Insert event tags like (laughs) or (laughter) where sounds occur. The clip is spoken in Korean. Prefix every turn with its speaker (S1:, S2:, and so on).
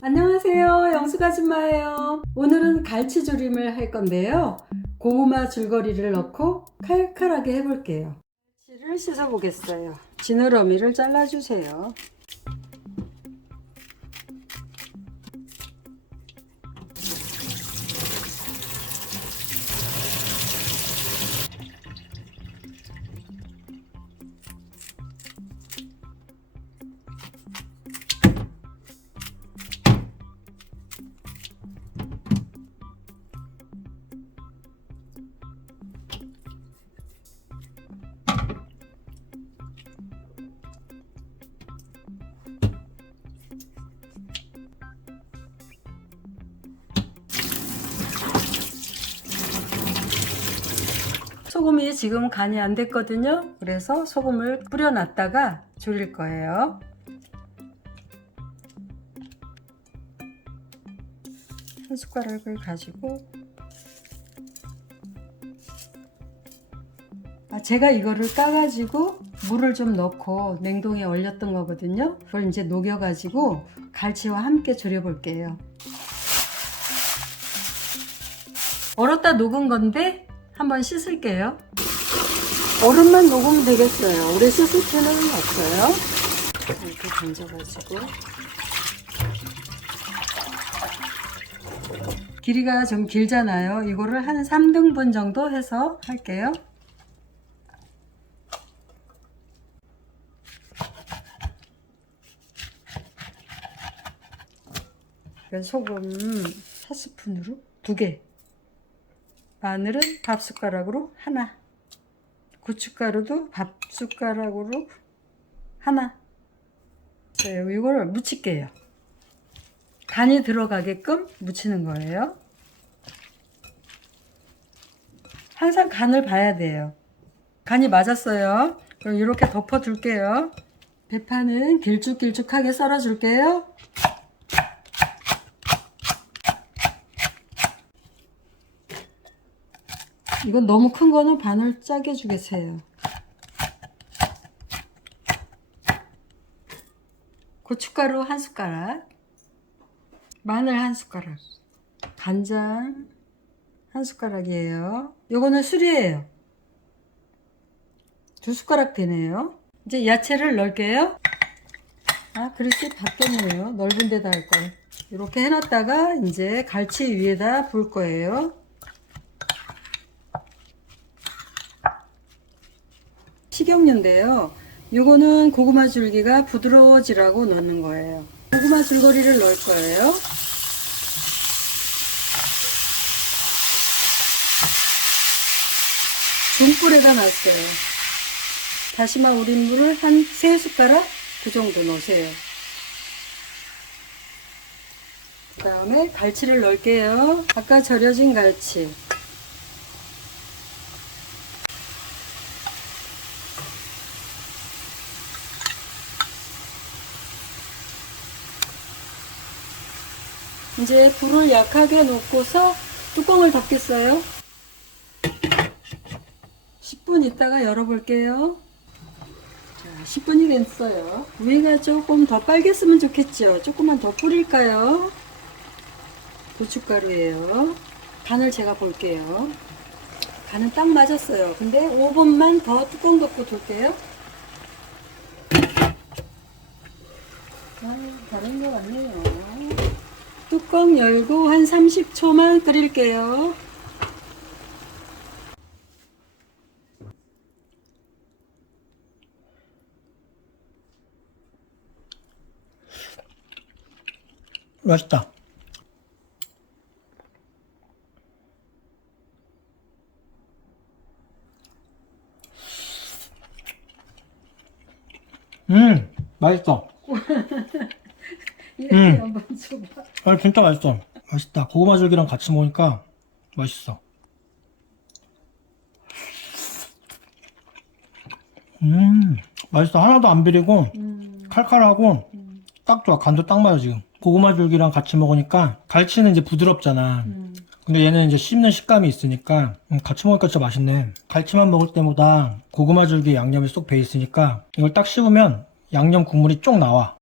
S1: 안녕하세요. 영수아줌마예요. 오늘은 갈치조림을 할 건데요. 고구마 줄거리를 넣고 칼칼하게 해볼게요. 갈치를 씻어보겠어요. 지느러미를 잘라주세요. 소금이 지금 간이 안 됐거든요. 그래서 소금을 뿌려놨다가 졸일 거예요. 한 숟가락을 가지고 아, 제가 이거를 까가지고 물을 좀 넣고 냉동에 얼렸던 거거든요. 그걸 이제 녹여가지고 갈치와 함께 졸여볼게요. 얼었다 녹은 건데 한번 씻을게요. 얼음만 녹으면 되겠어요. 오래 씻을 필요는 없어요. 이렇게 건져가지고 길이가 좀 길잖아요. 이거를 한 3등분 정도 해서 할게요. 소금 4스푼으로 두 개. 마늘은 밥 숟가락으로 하나. 고춧가루도 밥 숟가락으로 하나. 자, 이걸 묻힐게요. 간이 들어가게끔 묻히는 거예요. 항상 간을 봐야 돼요. 간이 맞았어요. 그럼 이렇게 덮어 둘게요. 대파는 길쭉길쭉하게 썰어 줄게요. 이건 너무 큰 거는 반을 짜게 주겠어요. 고춧가루 한 숟가락, 마늘 한 숟가락, 간장 한 숟가락이에요. 요거는 술이에요. 두 숟가락 되네요. 이제 야채를 넣을게요. 아, 그릇이 바뀌었네요. 넓은 데다 할 걸. 이렇게 해놨다가 이제 갈치 위에다 볼 거예요. 식용유인데요. 요거는 고구마 줄기가 부드러워지라고 넣는 거예요. 고구마 줄거리를 넣을 거예요. 중불에다 놨어요. 다시마 우린 물을 한 3숟가락 그 정도 넣으세요. 그 다음에 갈치를 넣을게요. 아까 절여진 갈치. 이제 불을 약하게 놓고서 뚜껑을 덮겠어요. 10분 있다가 열어볼게요. 자, 10분이 됐어요. 위가 조금 더 빨갰으면 좋겠죠. 조금만 더 뿌릴까요? 고춧가루예요. 간을 제가 볼게요. 간은 딱 맞았어요. 근데 5분만 더 뚜껑 덮고 둘게요. 아, 다른 것 같네요. 뚜껑 열고 한 30초만 끓일게요.
S2: 맛있다. 음, 맛있어. (laughs)
S1: 이렇게
S2: 음.
S1: 한번 줘봐.
S2: 아, 진짜 맛있어. 맛있다. 고구마 줄기랑 같이 먹으니까 맛있어. 음, 맛있어. 하나도 안 비리고
S1: 음,
S2: 칼칼하고
S1: 음,
S2: 딱 좋아. 간도 딱 맞아, 지금. 고구마 줄기랑 같이 먹으니까 갈치는 이제 부드럽잖아.
S1: 음.
S2: 근데 얘는 이제 씹는 식감이 있으니까 음, 같이 먹으니까 진짜 맛있네. 갈치만 먹을 때보다 고구마 줄기 양념이 쏙 배 있으니까 이걸 딱 씹으면 양념 국물이 쪽 나와.